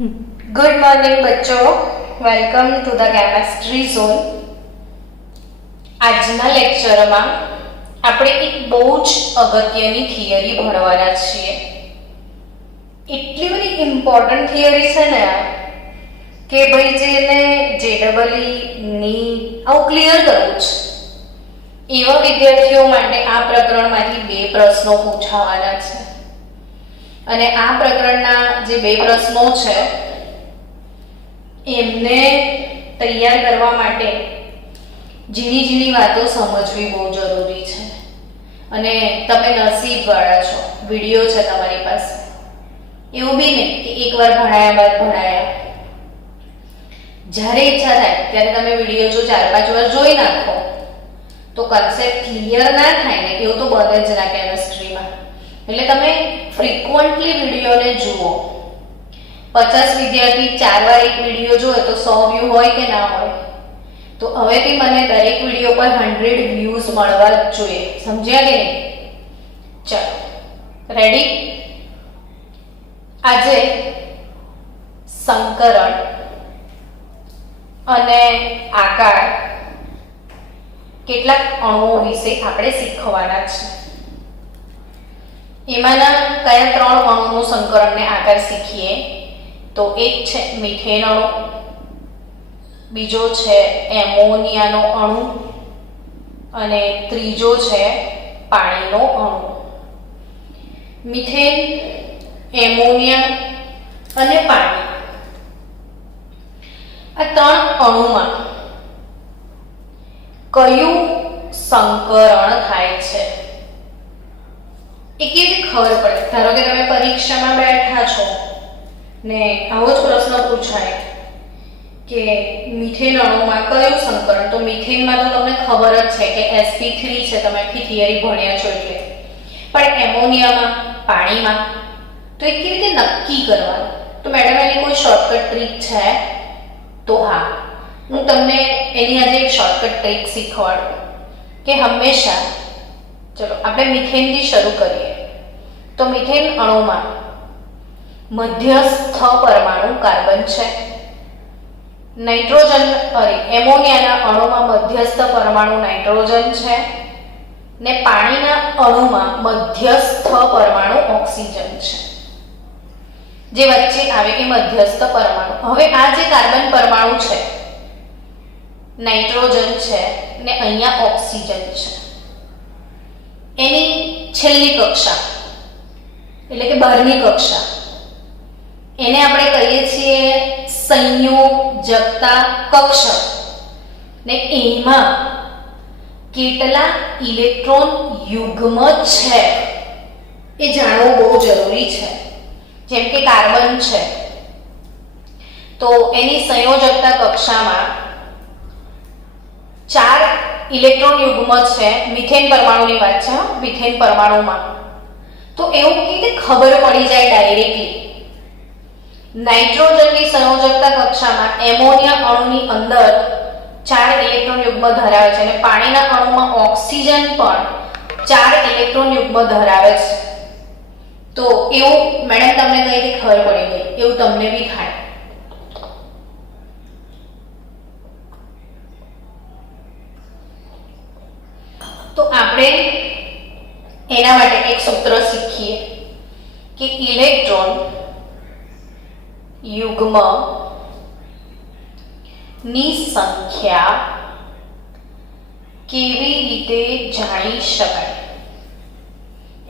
Good morning बच्चों, welcome to the chemistry zone. આજના લેક્ચરમાં આપણે એક બહુ જ અગત્યની થિયરી ભણવાના છીએ। એટલી બધી ઇમ્પોર્ટન્ટ થિયરી છે ને કે ભાઈ જેને જેડબલઈ નીટ આવું ક્લિયર કરવું છે એવા વિદ્યાર્થીઓ માટે આ પ્રકરણમાંથી 2 પ્રશ્નો પૂછાવાના છે। અને આ પ્રકરણના જે 2 પ્રશ્નો છે એમને તૈયાર કરવા માટે ઝીણી ઝીણી વાતો સમજવી બહુ જરૂરી છે। અને તમે નસીબવાળા છો, વિડીયો છે તમારી પાસે। એવું બી નહીં કે એકવાર ભણાયા બાદ ભણાયા, જ્યારે ઈચ્છા થાય ત્યારે તમે વિડીયો જો 4-5 વાર જોઈ નાખો તો કન્સેપ્ટ ક્લિયર ના થાય ને એવું તો બને જ ના કેમિસ્ટ્રીમાં। એટલે તમે ફ્રીક્વન્ટલી વિડીયોને જુઓ। 50 વિદ્યાર્થી 4 વાર એક વિડીયો જોવે તો 100 વ્યૂ હોય કે ના હોય? તો હવેથી મને દરેક વિડીયો પર 100 વ્યૂઝ મળવા જ જોઈએ, સમજ્યા કે નહીં? ચાલો, રેડી? આજે સંકરણ અને આકાર કેટલાક અણુઓ વિશે આપણે શીખવાના છે। એમાંના કયા 3 અણુનું સંકરણ ને આકાર શીખીએ તો એક છે મિથેન અણુ, બીજો છે એમોનિયાનો અણુ અને ત્રીજો છે પાણીનો અણુ। મિથેન, એમોનિયા અને પાણી, આ 3 અણુમાં કયું સંકરણ થાય છે એ કેવી ખબર પડે? ધારો કે તમે પરીક્ષામાં બેઠા છો ને આવો જ પ્રશ્ન પૂછાય કે મિથેન અણુમાં કયું સંકરણ, તો મિથેનમાં તો તમને ખબર જ છે કે sp3 છે, તમે આખી થિયરી ભણ્યા છો એટલે। પણ એમોનિયામાં, પાણીમાં તો એ કેવી રીતે નક્કી કરવાનું? તો મેડમ એની કોઈ શોર્ટકટ ટ્રીક છે? તો હા, હું તમને એની આજે એક શોર્ટકટ ટ્રીક શીખવાડું કે હંમેશા, ચલો આપણે મિથેનથી શરૂ કરીએ। તો મિથેન અણુમાં મધ્યસ્થ પરમાણુ કાર્બન છે, એમોનિયાના અણુમાં મધ્યસ્થ પરમાણુ નાઇટ્રોજન છે ને પાણીના અણુમાં મધ્યસ્થ પરમાણુ ઓક્સિજન છે। જે વચ્ચે આવે એ મધ્યસ્થ પરમાણુ। હવે આ જે કાર્બન પરમાણુ છે, નાઇટ્રોજન છે ને અહીંયા ઓક્સિજન છે, એની છેલ્લી કક્ષા એટલે કે બહારની કક્ષા, એને આપણે કહીએ છીએ સંયોજકતા કક્ષક। ને એમાં કેટલા ઇલેક્ટ્રોન યુગ્મ છે એ જાણવું બહુ જરૂરી છે। જેમ કે કાર્બન છે તો એની સંયોજકતા કક્ષામાં 4 ઇલેક્ટ્રોન યુગ્મ છે। મિથેન પરમાણુની વાત છે, મિથેન પરમાણુમાં તો એવું કેવી રીતે ખબર પડી જાય ડાયરેક્ટલી? નાઇટ્રોજનની સંયોજકતા કક્ષામાં એમોનિયા અણુની અંદર 4 ઇલેક્ટ્રોન યુગ્મ ધરાવે છે અને પાણીના અણુમાં ઓક્સિજન પણ 4 ઇલેક્ટ્રોન યુગ્મ ધરાવે છે। તો એવું મેડમ તમને કઈ રીતે ખબર પડી ગઈ? એવું તમને બી થાય। તો આપણે એના માટે એક સૂત્ર શીખીએ કે ઇલેક્ટ્રોન યુગ્મ ની સંખ્યા કેવી રીતે જાણી શકાય?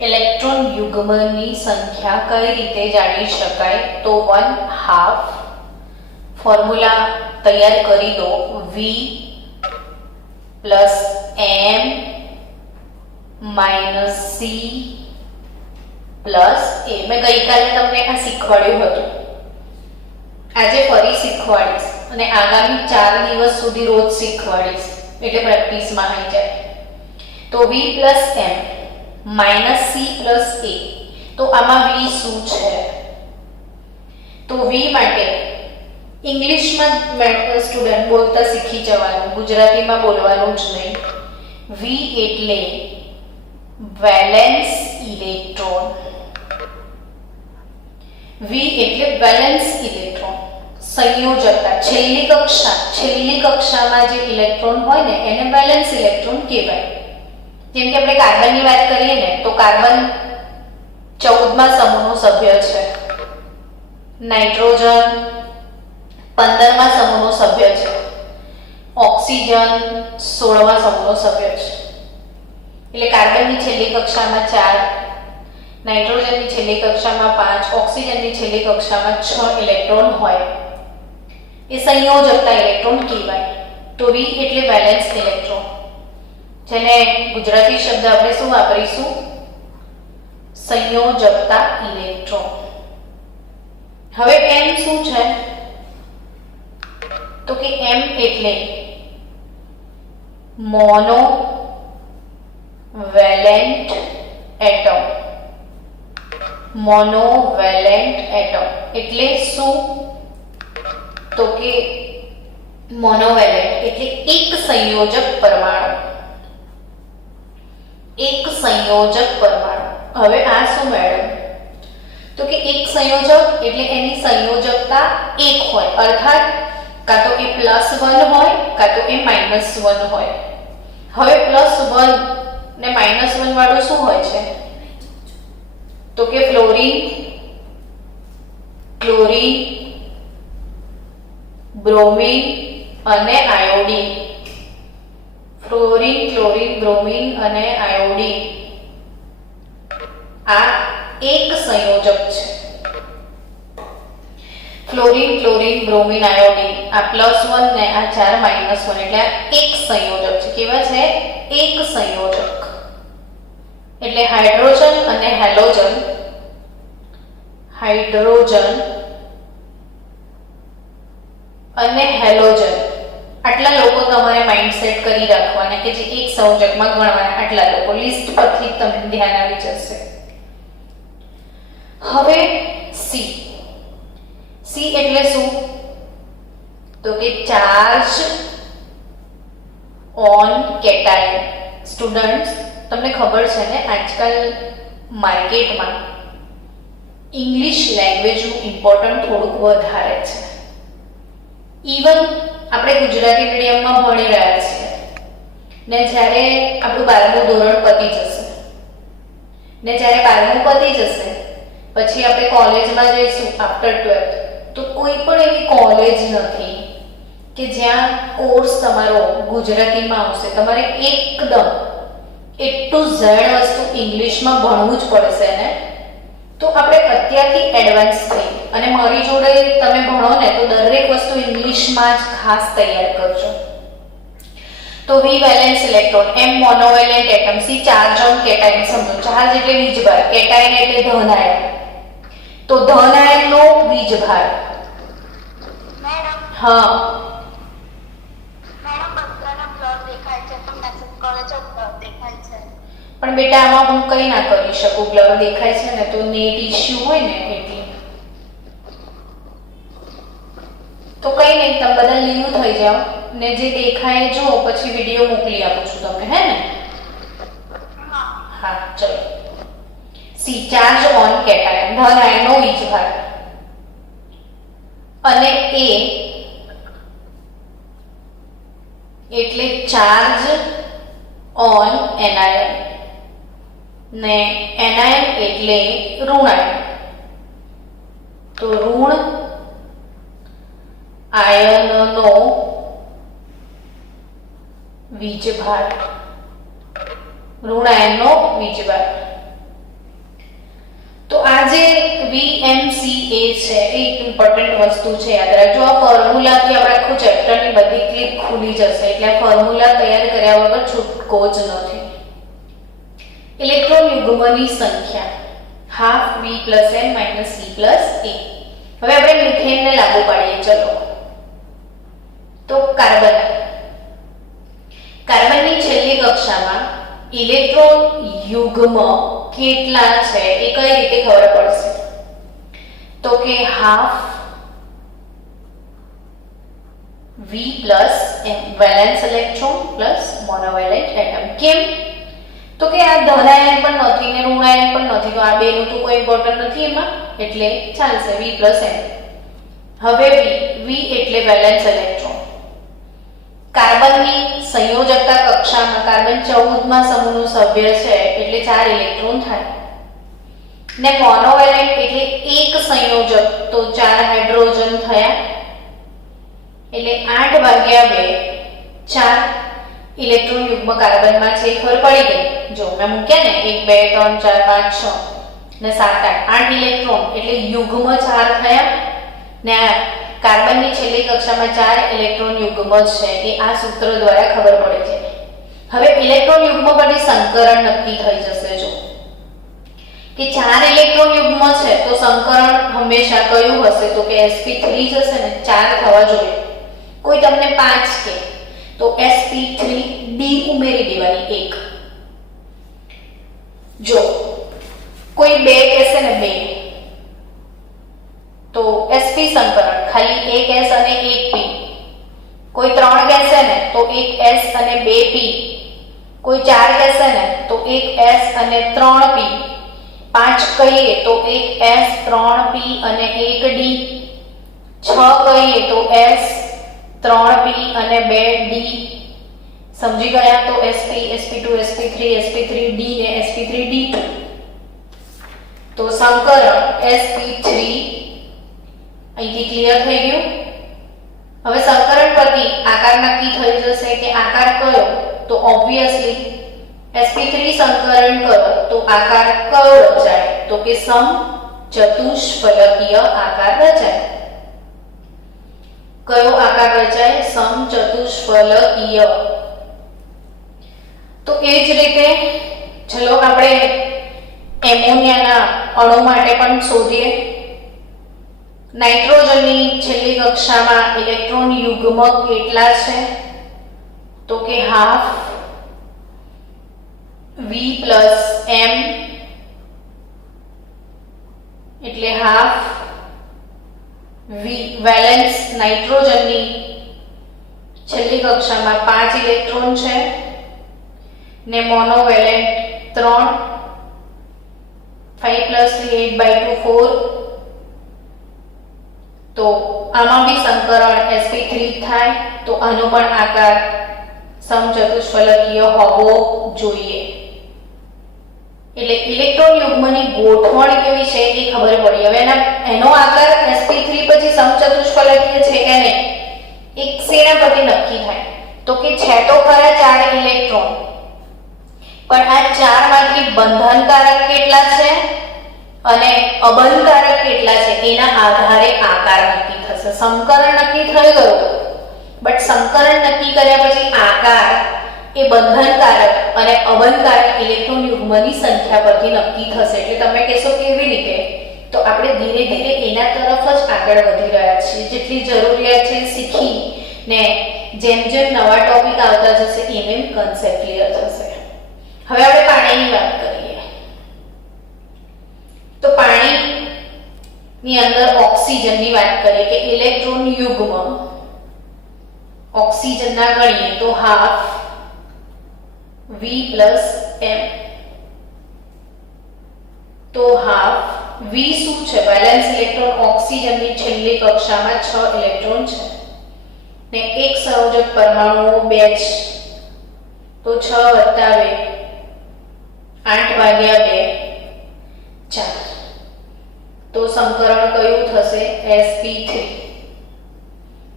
ઇલેક્ટ્રોન યુગ્મની સંખ્યા કઈ રીતે જાણી શકાય? તો 1/2 ફોર્મ્યુલા તૈયાર કરી દો, V + m - c + a। મેં ગઈકાલે તમને આ શીખવાડ્યું હતું, આજે ફરી શીખવાડીશ અને આગામી 4 દિવસ સુધી રોજ શીખવાડીશ એટલે પ્રેક્ટિસમાં આવી જાય। તો V + m - c + a, તો આમાં V શું છે? તો V માટે ઇંગ્લિશમાં સ્ટુડન્ટ બોલતા શીખી જવાનું, ગુજરાતીમાં બોલવાનું જ નહીં। V એટલે વેલેન્સ ઇલેક્ટ્રોન, V એટલે વેલેન્સ ઇલેક્ટ્રોન। સંયોજકતા, છેલ્લી કક્ષામાં જે ઇલેક્ટ્રોન હોય ને એને વેલેન્સ ઇલેક્ટ્રોન કહેવાય. જેમ કે આપણે કાર્બનની વાત કરીએ ને તો કાર્બન 14મા સમૂહનો સભ્ય છે, નાઇટ્રોજન 15મા સમૂહનો સભ્ય છે, ઓક્સિજન 16મા સમૂહનો સભ્ય છે. એટલે કાર્બનની છેલ્લી કક્ષામાં 4, નાઇટ્રોજનની છેલ્લી કક્ષામાં 5, ઓક્સિજનની છેલ્લી કક્ષામાં 6 ઇલેક્ટ્રોન હોય. એ સંયોજકતા ઇલેક્ટ્રોન કહેવાય. તો V એટલે વેલેન્સ ઇલેક્ટ્રોન, જેને ગુજરાતી શબ્દ આપણે શું વાપરીશું? સંયોજકતા ઇલેક્ટ્રોન. હવે M શું છે? તો કે M એટલે મોનો વેલેન્ટ એટમ. મોનોવેલેન્ટ એટમ એટલે શું? તો કે મોનોવેલેન્ટ એટલે એક સંયોજક પરમાણુ. એક સંયોજક પરમાણુ. હવે આ શું મેળવ? તો કે એક સંયોજક એટલે એની સંયોજકતા 1 હોય, અર્થાત કાં તો એ +1 હોય કાં તો એ -1 હોય. હવે +1 ને -1 વાળું શું હોય છે? તો કે ફ્લોરીન, ક્લોરીન, બ્રોમીન અને આયોડીન. ફ્લોરીન, ક્લોરીન, બ્રોમીન અને આયોડીન આ એક સંયોજક છે. ફ્લોરીન, ક્લોરીન, બ્રોમીન, આયોડીન આ +1 ને આ 4 -1 એટલે આ એક સંયોજક છે. કેવા છે? એક સંયોજક. એટલે હાઇડ્રોજન અને હેલોજન, હાઇડ્રોજન અને હેલોજન આટલા લોકો તમારે માઇન્ડસેટ કરી રાખવાના કે જે એક સંયોજકમાં ગણવાના. આટલા લોકો લિસ્ટ પરથી તમને ધ્યાન આવી જશે. હવે C એટલે શું? તો કે ચાર્જ ઓન કેટાયન. સ્ટુડન્ટ્સ, તમને ખબર છે ને આજકાલ માર્કેટમાં ઇંગ્લિશ લેંગ્વેજનું ઇમ્પોર્ટન્ટ થોડુંક વધારે છે. ઇવન આપણે ગુજરાતી મીડિયમમાં ભણી રહ્યા છીએ ને જ્યારે આપણું 12મું ધોરણ પતી જશે ને જ્યારે 12મું પતી જશે પછી આપણે કોલેજમાં જઈશું આફ્ટર 12th, તો કોઈ પણ એવી કોલેજ નથી કે જ્યાં કોર્સ તમારો ગુજરાતીમાં આવશે. તમારે એકદમ A to Z વસ્તુ ઇંગ્લિશમાં ભણવું જ પડશે ને. તો આપણે અત્યારથી એડવાન્સ થઈ અને મારી જોડે તમે ભણો ને તો દરેક વસ્તુ ઇંગ્લિશમાં જ ખાસ તૈયાર કરજો. તો V valence electron, M monovalent atom, C charge on cation. સમજો, ચાર્જ એટલે વીજભાર, કેટાયન એટલે ધન આયન. તો ધન આયનનો વીજભાર. મેડમ, હા મેડમ બધાના બ્લર દેખાય છે તો મેસેજ કરે છે બ્લર દેખાય છે. પણ બેટા આમાં હું કંઈ ના કરી શકું. બ્લર દેખાય છે ને તો નેટ ઇશ્યુ હોય ને એટલે. તો કંઈ નહીં, તમે બધા લીવ થઈ જાઓ ને જે દેખાય જો પછી વિડીયો મોકલી આપું છું તમને, હે ને? હા ચલો. સી ચાર્જ ઓન કેટાયન, ધન આયનનો વીજભાર. અને એ એટલે ચાર્જ ઓન એનાયન ને એનાયન એટલે ઋણાયન. તો ઋણ આયનનો વીજભાર, ઋણ આયનનો વીજભાર. તો આ જે VMCA છે એ ઇમ્પોર્ટન્ટ વસ્તુ છે, યાદ રાખજો. આ ફોર્મ્યુલાથી આપણે આખું ચેપ્ટરની બધી ક્લિપ ખુલી જશે એટલે આ ફોર્મ્યુલા તૈયાર કર્યા વગર છૂટકો જ નથી. ઇલેક્ટ્રોન યુગ્મની સંખ્યા half V + N - C + A. હવે આપણે મિથેનને લાગુ પાડીએ. ચલો, તો કાર્બનની છેલ્લી કક્ષામાં ઇલેક્ટ્રોન યુગ્મ કેટલા છે એ કઈ રીતે ખબર પડશે? તો કે half V + M valence electron plus monovalent atom. કેમ? તો કે આ ધન આયન પણ નથી ને ઋણ આયન પણ નથી, તો આ બેનું તો કોઈ ઇમ્પોર્ટન્ટ નથી એમાં, એટલે ચાલશે V + M. હવે વી એટલે વેલેન્સ ઇલેક્ટ્રોન. કાર્બનની સંયોજકતા કક્ષામાં કાર્બન 14મા સમૂહનો સભ્ય છે એટલે 4 ઇલેક્ટ્રોન થાય. ને મોનોવેલેન્ટ એટલે એક સંયોજક તો 4 હાઇડ્રોજન થયા એટલે 8 ભાગ્યા 2 4 ઇલેક્ટ્રોન યુગ્મ કાર્બનમાં છે. ખબર પડી ગઈ? જો મેં મૂક્યા ને 1 2 3 4 5 6 ને 7 8 ઇલેક્ટ્રોન એટલે યુગ્મ 4 થયા ને કાર્બનની છેલ્લી કક્ષામાં 4 ઇલેક્ટ્રોન યુગ્મ છે એ આ સૂત્ર દ્વારા ખબર પડે છે. હવે ઇલેક્ટ્રોન યુગ્મ પરથી સંકરણ નક્કી થઈ જશે. જો કે 4 ઇલેક્ટ્રોન યુગ્મ છે તો સંકરણ હંમેશા કયું હશે તો કે sp3 જશે ને 4 થવા જોઈએ. કોઈ તમને 5 કે તો sp3d ઉમેરી દેવાની 1. જો કોઈ 2 કહેશે ને 2 તો sp સંકરણ ખાલી 1 s અને 1 p. કોઈ 3 કહેશે ને તો 1 s અને 2 p. કોઈ 4 કહેશે ને તો 1 s અને 3 p. 5 કહીએ તો 1 s 3 p અને 1 d. 6 કહીએ તો s 3 p અને 2 d. સમજી ગયા? તો sp sp2 sp3 sp3d ને sp3d2. તો સંકરણ sp3 અહીંથી ક્લિયર થઈ ગયું. હવે સંકરણ પરથી આકાર નક્કી થઈ જશે કે આકાર કયો તો ઓબ્વિયસલી sp3 સંકરણ કરો તો આકાર કયો રચાય તો કે સમચતુષ્ફલકીય આકાર રચાય. કયો આકાર રચાય? સમચતુષ્ફલકીય. તો એ જ રીતે ચલો આપણે એમોનિયાના અણુ માટે પણ શોધીએ. નાઇટ્રોજનની છેલ્લી કક્ષામાં ઇલેક્ટ્રોન યુગ્મ કેટલા છે તો કે હાફ v plus m એટલે હાફ v. વેલેન્સ નાઇટ્રોજનની છેલ્લી કક્ષામાં 5 ઇલેક્ટ્રોન છે ને મોનોવેલેન્ટ 3. 5 plus 3 8/2 4. તો આમાં બી સંકરણ sp3 થાય તો આનો પણ આકાર સમચતુષ્ફલકીય હોવો જોઈએ. એટલે ઇલેક્ટ્રોન યુગ્મની ગોઠવણ કેવી છે એ ખબર પડી. હવે એનો આકાર sp3 પછી સમચતુષ્ફલકીય છે કે નહીં એક શેના પરથી નક્કી થાય તો કે છે તો ખરા 4 ઇલેક્ટ્રોન પણ આ 4 માંથી બંધનકારક કેટલા છે અને અબંધકારક કેટલા છે એના આધારે આકાર નક્કી થશે. સંકરણ નક્કી થઈ ગયું બટ સંકરણ નક્કી કર્યા પછી આકાર એ બંધનકારક અને અબંધકારક ઇલેક્ટ્રોન યુગ્મની સંખ્યા પરથી નક્કી થશે. એટલે તમે કહેશો કેવી રીતે તો આપણે ધીરે ધીરે એના તરફ જ આગળ વધી રહ્યા છીએ. જેટલી જરૂરિયાત છે શીખી ને જેમ જેમ નવા ટોપિક આવતા જશે એમ કન્સેપ્ટ ક્લિયર થશે. હવે આપણે પાણીની વાત કરીએ તો પાણીની અંદર ઓક્સિજનની વાત કરીએ કે ઇલેક્ટ્રોન યુગ્મ ઓક્સિજનના ગણીએ તો હાફ v plus m. તો હાફ v શું છે? વેલેન્સ ઇલેક્ટ્રોન ઓક્સિજનની છેલ્લી કક્ષામાં 6 ઇલેક્ટ્રોન છે ને એક સંયોજક પરમાણુઓ 2 છે તો 6 + 2 8 ભાગ્યા 2 4. તો સંકરણ કયું થશે? sp3.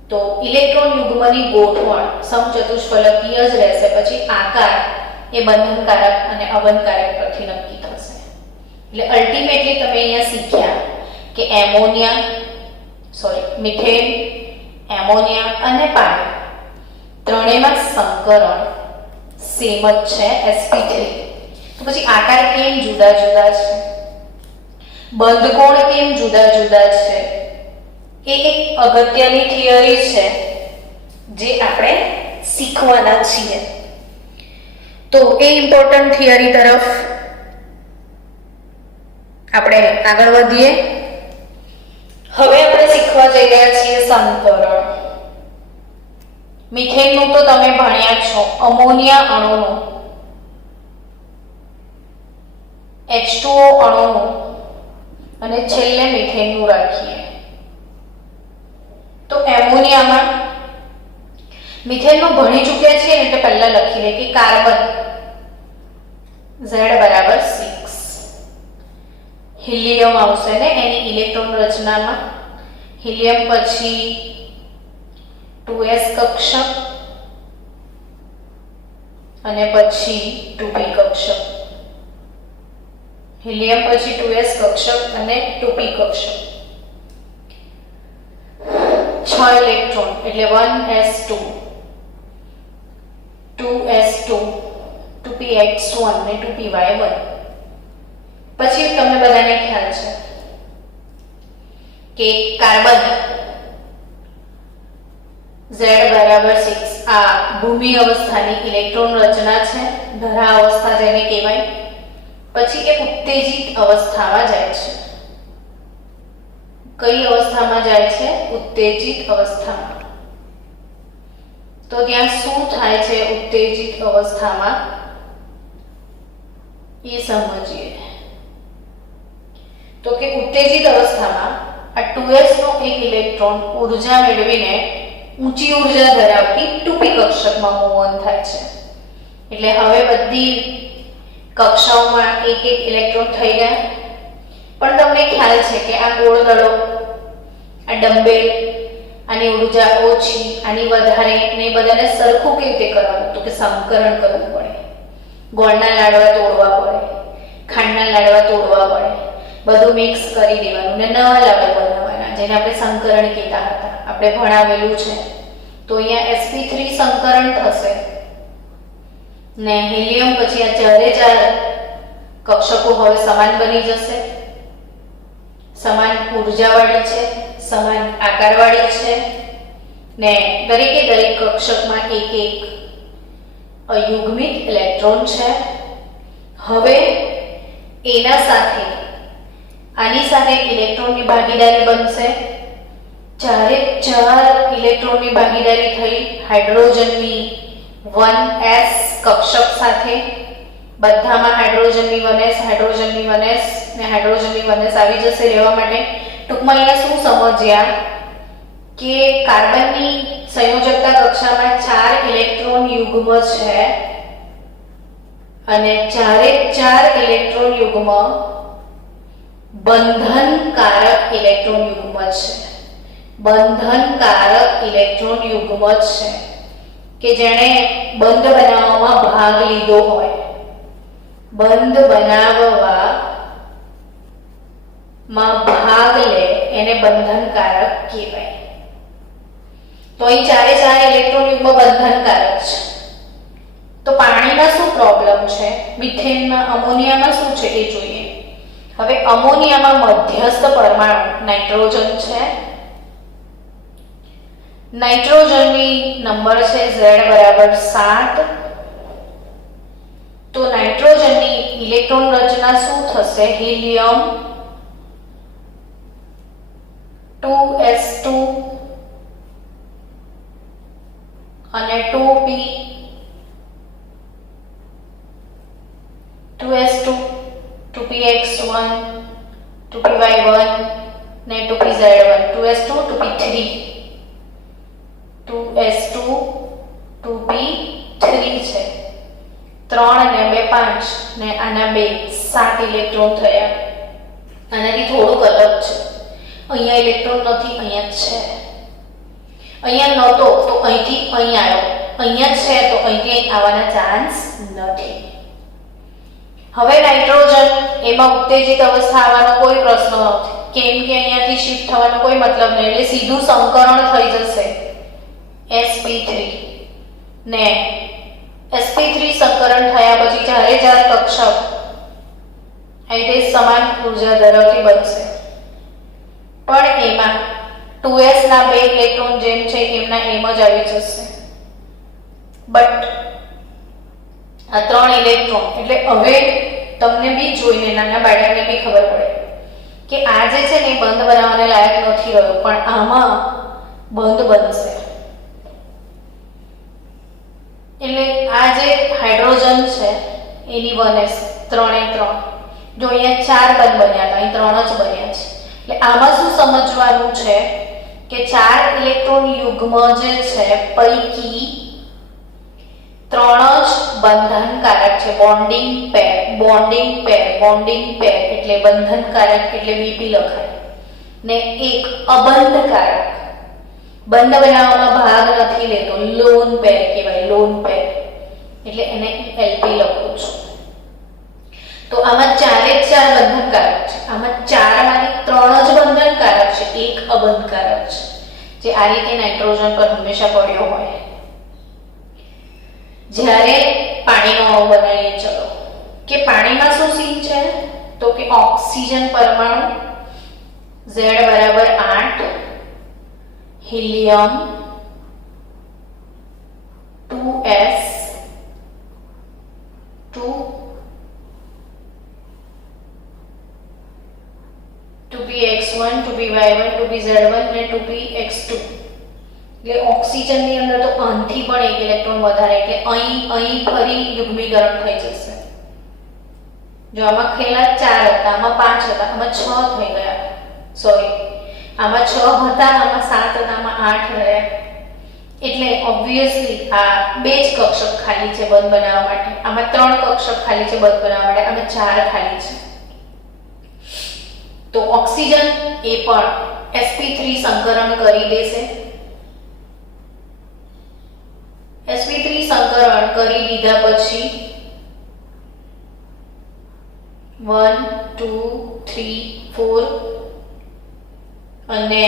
તો ઇલેક્ટ્રોન યુગ્મની ગોઠવણ સમચતુષ્ફલકીય જ રહેશે. પછી આકાર એ બંધનકારક અને અબંધકારક પરથી નક્કી થશે. એટલે અલ્ટિમેટલી તમે અહીંયા શીખ્યા કે મિથેન, એમોનિયા અને પાણી ત્રણેયમાં સંકરણ સેમ જ છે sp3. તો પછી આકાર કેમ જુદા જુદા છે? બંધકોણ કેમ જુદા જુદા છે? એ એક અગત્યની થિયરી છે જે આપણે શીખવાના છીએ. તો એ ઇમ્પોર્ટન્ટ થિયરી તરફ આપણે આગળ વધીએ. હવે આપણે શીખવા જઈ રહ્યા છીએ સંકરણ. મિથેનનું તો તમે ભણ્યા છો, અમોનિયા અણુનું, H2O અણુનું અને છેલ્લે મિથેનનું રાખીએ. એમોનિયામાં મિથેનનું ભણી ચૂક્યા છીએ ને એટલે પહેલા લખી લે કે કાર્બન Z બરાબર 6, હિલિયમ આવશે ને એની ઇલેક્ટ્રોન રચનામાં. હિલિયમ પછી 2s કક્ષક અને પછી 2p કક્ષક. હિલિયમ પછી 2s કક્ષક અને 2p કક્ષક. 6 ઇલેક્ટ્રોન એટલે 1s2, 2s2, 2px1 અને 2py1. પછી તમને બધાને ખ્યાલ છે કે કાર્બન Z બરાબર 6 આ ભૂમિ અવસ્થાની ઇલેક્ટ્રોન રચના છે, ધરા અવસ્થા જેને કહેવાય. પછી એ ઉત્તેજિત અવસ્થામાં જાય છે. કઈ અવસ્થામાં જાય છે? ઉત્તેજિત અવસ્થામાં. તો ત્યાં શું થાય છે ઉત્તેજિત અવસ્થામાં એ સમજીએ. તો કે ઉત્તેજિત અવસ્થામાં આ 2s નો એક ઇલેક્ટ્રોન ઊર્જા મેળવીને ઊંચી ઊર્જા ધરાવતી 2p કક્ષકમાં મૂવ ઓન થાય છે. એટલે હવે બધી કક્ષાઓમાં એક એક ઇલેક્ટ્રોન થઈ ગયા. પણ તમને ખ્યાલ છે કે આ ગોળ દડો, આ ડમ્બેલ, આની ઊર્જા ઓછી, આની વધારે ને બધાને સરખું કેવી રીતે કરવાનું? તો કે સંકરણ કરવું પડે. ગોળના લાડવા તોડવા પડે, ખાંડના લાડવા તોડવા પડે, બધું મિક્સ કરી દેવાનું ને નવા લાડવા બનાવવાના, જેને આપણે સંકરણ કહેતા હતા, આપણે ભણાવેલું છે. તો અહીંયા sp3 સંકરણ થશે ને હિલિયમ પછી આ ચારે ચાર કક્ષકો હવે સમાન બની જશે, સમાન ઊર્જાવાળી છે, સમાન આકારવાળી છે ને દરેકે દરેક કક્ષકમાં એક એક અયુગ્મિત ઇલેક્ટ્રોન છે. હવે એના સાથે આની સાથે ઇલેક્ટ્રોનની ભાગીદારી બનશે. ચારે ચાર ઇલેક્ટ્રોનની ભાગીદારી થઈ હાઇડ્રોજનની 1s કક્ષક સાથે. બધામાં હાઇડ્રોજનની 1s, હાઇડ્રોજનની 1s ને હાઇડ્રોજનની 1s આવી જશે રહેવા માટે. ટૂંકમાં અહીંયા શું સમજ્યા કે કાર્બનની સંયોજકતા કક્ષામાં 4 ઇલેક્ટ્રોન યુગ્મ છે અને ચારે ચાર ઇલેક્ટ્રોન યુગ્મ બંધનકારક ઇલેક્ટ્રોન યુગ્મ છે. બંધનકારક ઇલેક્ટ્રોન યુગ્મ છે કે જેણે બંધ બનાવવામાં ભાગ લીધો હોય. બંધ બનાવવામાં ભાગ લે એને બંધનકારક કહેવાય. તો અહીં ચારે ચાર ઇલેક્ટ્રોન યુગ્મ બંધનકારક છે. તો પાણીમાં શું પ્રોબ્લેમ છે, મિથેનમાં, અમોનિયામાં શું છે એ જોઈએ. હવે અમોનિયામાં મધ્યસ્થ પરમાણુ નાઇટ્રોજન છે. નાઇટ્રોજનની નંબર છે Z બરાબર 7. તો નાઇટ્રોજનની ઇલેક્ટ્રોન રચના શું થશે? હિલિયમ 2s2 અને 2p, 2s2, 2px1, 2py1 ને 2pz1, 2s2, 2p3, 2s2, 2p3 છે. 3 અને 2 5 ને આના 2 7 ઇલેક્ટ્રોન થયા. આનાથી થોડુંક અલગ છે. અહીંયા ઇલેક્ટ્રોન નથી, અહીંયા છે. અહીંયા નહોતો તો અહીંથી અહીં આવ્યો, અહીંયા છે તો અહીંથી અહીં આવવાના ચાન્સ નથી. હવે નાઇટ્રોજન એમાં ઉત્તેજિત અવસ્થા આવવાનો કોઈ પ્રશ્ન નથી, કેમ કે અહીંયાથી શિફ્ટ થવાનો કોઈ મતલબ નહીં. એટલે સીધું સંકરણ થઈ જશે sp3 ને sp3 સંકરણ થયા પછી ચારે ચાર કક્ષક અહીં સમાન ઊર્જા ધરાવતી બનશે. પણ એમાં 2s ના 2 ઇલેક્ટ્રોન જેમ છે એમના એમ જ આવી જશે. બટ આ 3 ઇલેક્ટ્રોન એટલે હવે તમને બી જોઈને નાના બાળકને બી ખબર પડે કે આ જે છે ને બંધ બનાવવાને લાયક નથી રહ્યો, પણ આમાં બંધ બનશે. એટલે આ જે હાઇડ્રોજન છે એની 1s 3 જો અહીંયા 4 બંધ બન્યા હતા, અહીં 3 જ બન્યા છે. એટલે આમાં શું સમજવાનું છે કે 4 ઇલેક્ટ્રોન યુગ્મ જે છે પૈકી 3 જ બંધનકારક છે. બોન્ડિંગ પેર એટલે બંધનકારક એટલે બીપી લખાય ને એક અબંધકારક બંધ બનાવવામાં ભાગ નથી લેતો, લોન પેર કહેવાય. લોન પેર એટલે એને એલપી લખું છું. તો આમાં 4 બંધનકારક છે. આમાં 4 માંથી 3 જ બંધનકારક છે, એક અબંધકારક છે, જે આ રીતે નાઇટ્રોજન પર હંમેશા પડ્યો હોય. જ્યારે પાણીનો અણુ બનાવીએ, ચલો કે પાણીમાં શું સીન છે તો કે ઓક્સિજન પરમાણુ Z બરાબર 8, helium 2s 2 2px1 2py1 2pz1 અને 2px2. એટલે ઓક્સિજનની અંદર તો આનથી પણ એક ઇલેક્ટ્રોન વધારે, એટલે અહીં ફરી યુગ્મીકરણ થઈ જશે. જો આમાં ખેલા 4 હતા, આમાં 5 હતા, આમાં 6 થઈ ગયા. સોરી, આમાં 6 હતા, આમાં 7 હતા, આમાં 8 રહ્યા. એટલે ઓબ્વિયસલી આ 2 જ કક્ષક ખાલી છે બંધ બનાવવા માટે. આમાં 3 કક્ષક ખાલી છે બંધ બનાવવા માટે, આમાં 4 ખાલી છે. તો ઓક્સિજન એ પણ sp3 સંકરણ કરી દેશે. sp3 સંકરણ કરી લીધા પછી 1 2 3 4 અને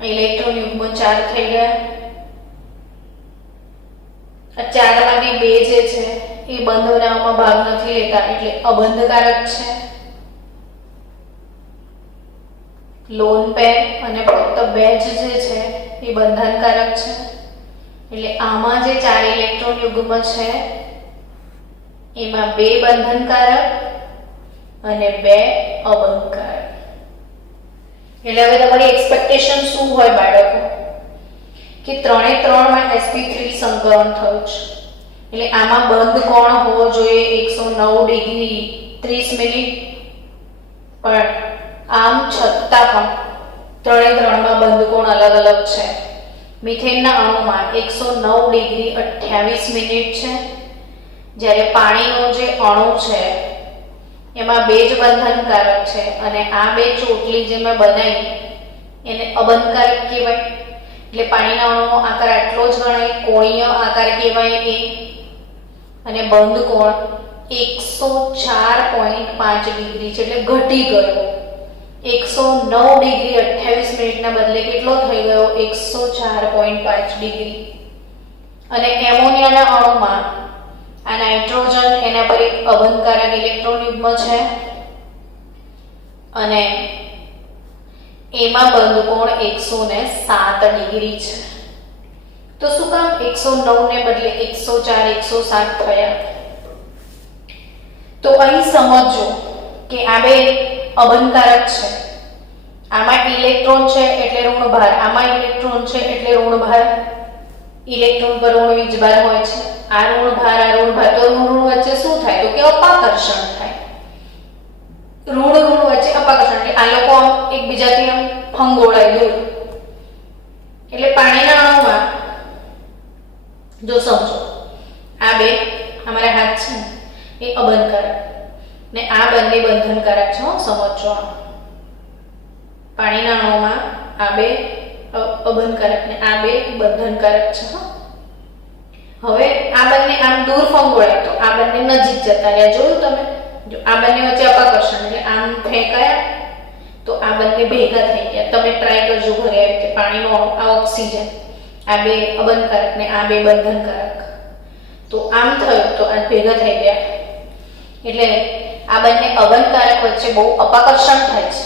ઇલેક્ટ્રોન યુગ્મ 4 થઈ ગયા. આ 4 માંથી 2 જે છે એ બંધ બનાવવામાં ભાગ નથી લેતા, એટલે અબંધકારક છે, લોન પેર. અને ફક્ત 2 જ જે છે એ બંધનકારક છે. એટલે આમાં જે 4 ઇલેક્ટ્રોન યુગ્મ છે એમાં 2 બંધનકારક અને 2 અબંધકારક. એટલે હવે તમારી એક્સપેક્ટેશન શું હોય બાળકો કે 3 માં sp3 સંકરણ થયું છે. એટલે આમાં બંધ કોણ હોવો જોઈએ 109 ડિગ્રી 30 મિનિટ. પણ આમ છતાં પણ 3 માં બંધ કોણ અલગ અલગ છે. મિથેનના અણુમાં 109 ડિગ્રી 28 મિનિટ છે, જ્યારે પાણીનો જે અણુ છે એમાં 2 જ બંધનકારક છે. અને આ 2 ચોટલી જે મેં બનાવી એને અબંધકારક કહેવાય. એટલે પાણીના અણુનો આકાર આટલો જ ગણાય, કોણીય આકાર કહેવાય એ. અને બંધ કોણ 104.5 ડિગ્રી છે, એટલે ઘટી ગયો. 109 ડિગ્રી 28 મિનિટના બદલે કેટલો થઈ ગયો 104.5 ડિગ્રી. અને એમોનિયાના અણુમાં આ નાઇટ્રોજન એના પર એક અબંધકારક ઇલેક્ટ્રોન યુગ્મ છે અને એમાં બંધ કોણ 107 ડિગ્રી છે. તો શું કામ 109 ને બદલે 104 107 થયા? તો અહીં સમજો કે આ 2 અબંધકારક છે. આમાં ઇલેક્ટ્રોન છે એટલે ઋણ ભાર, આમાં ઇલેક્ટ્રોન છે એટલે ઋણ ભાર. ઇલેક્ટ્રોન પર ઋણ વીજભાર હોય છે. આ ઋણ ભાર તો ઋણ વચ્ચે શું થાય તો કે અપાકર્ષણ થાય. ઋણ વચ્ચે અપાકર્ષણ એટલે આ લોકો આમ એકબીજાથી આમ ફંગોળાય દૂર. એટલે પાણીના અણુમાં જો સમજો આ 2 અમારા હાથ છે એ અબંધકારક ને આ બંને બંધનકારક છે. સમજો પાણીના અણુમાં આ 2 અબંધકારક ને આ 2 બંધનકારક છે. હવે આ બંને આમ દૂર ફંગોળાય તો આ બંને નજીક જતા રહ્યા. જોયું તમે? જો આ બંને વચ્ચે અપાકર્ષણ એટલે આમ ફેંકાયા તો આ બંને ભેગા થઈ ગયા. તમે ટ્રાય કરજો ઘરે આવી રીતે. પાણીનો અણુ આ ઓક્સિજન, આ 2 અબંધકારક ને આ 2 બંધનકારક, તો આમ થયું તો આ ભેગા થઈ ગયા. એટલે આ બંને અબંધકારક વચ્ચે બહુ અપાકર્ષણ થાય છે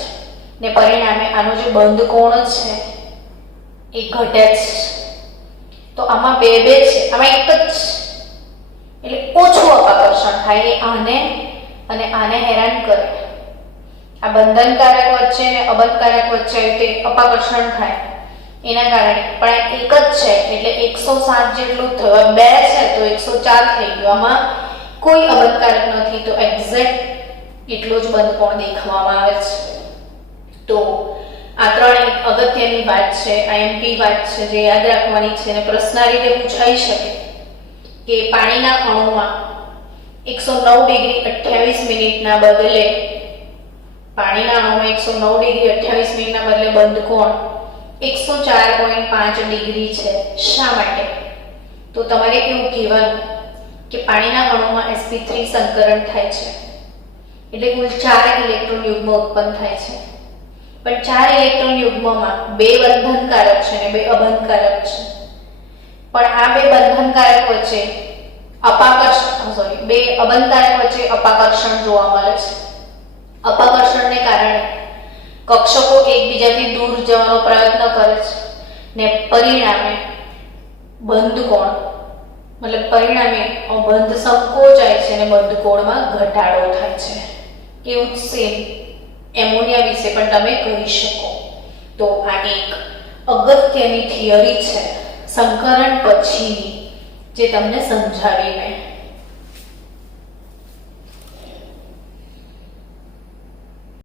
ને પરિણામે આનો જે બંધ કોણ છે એ ઘટે છે. તો આમાં 2 છે, આમાં એક જ છે એટલે ઓછું અપાકર્ષણ થાય. એ આને અને આને હેરાન કરે. આ બંધનકારક વચ્ચે ને અબંધકારક વચ્ચે તે અપાકર્ષણ થાય એના કારણે. પણ એક જ છે એટલે 107 જેટલું થયું. 2 છે તો 104 થઈ ગયું. આમાં કોઈ અબંધકારક નથી તો એક્ઝેક્ટ એટલો જ બંધ કોણ દેખાવામાં આવે છે. તો આ ત્રણ એક અગત્યની વાત છે, આઈએમપી વાત છે જે યાદ રાખવાની છે અને પ્રશ્ન રીતે પૂછાઈ શકે કે પાણીના અણુમાં 109 ડિગ્રી 28 મિનિટના બદલે પાણીના અણુમાં 109 ડિગ્રી 28 મિનિટના બદલે બંધ કોણ 104.5 ડિગ્રી છે. શા માટે? તો તમારે એવું કહેવાનું કે પાણીના અણુમાં sp3 સંકરણ થાય છે એટલે કુલ 4 ઇલેક્ટ્રોન યુગ્મ ઉત્પન્ન થાય છે. પણ 4 ઇલેક્ટ્રોન યુગ્મમાં 2 બંધનકારક છે અને 2 અબંધકારક છે. પણ આ 2 બંધનકારક વચ્ચે બે અબંધકારક વચ્ચે અપાકર્ષણ જોવા મળે છે. અપાકર્ષણને કારણે કક્ષકો એકબીજાથી દૂર જવાનો પ્રયત્ન કરે છે ને પરિણામે બંધ કોણ પરિણામે બંધ સંકોચાય છે અને બંધ કોણમાં ઘટાડો થાય છે. એવું જ સેમ એમોનિયા વિશે પણ તમે કહી શકો. તો આ એક અગત્યની થિયરી છે સંકરણ પછીની જે તમને સમજાવી મેં.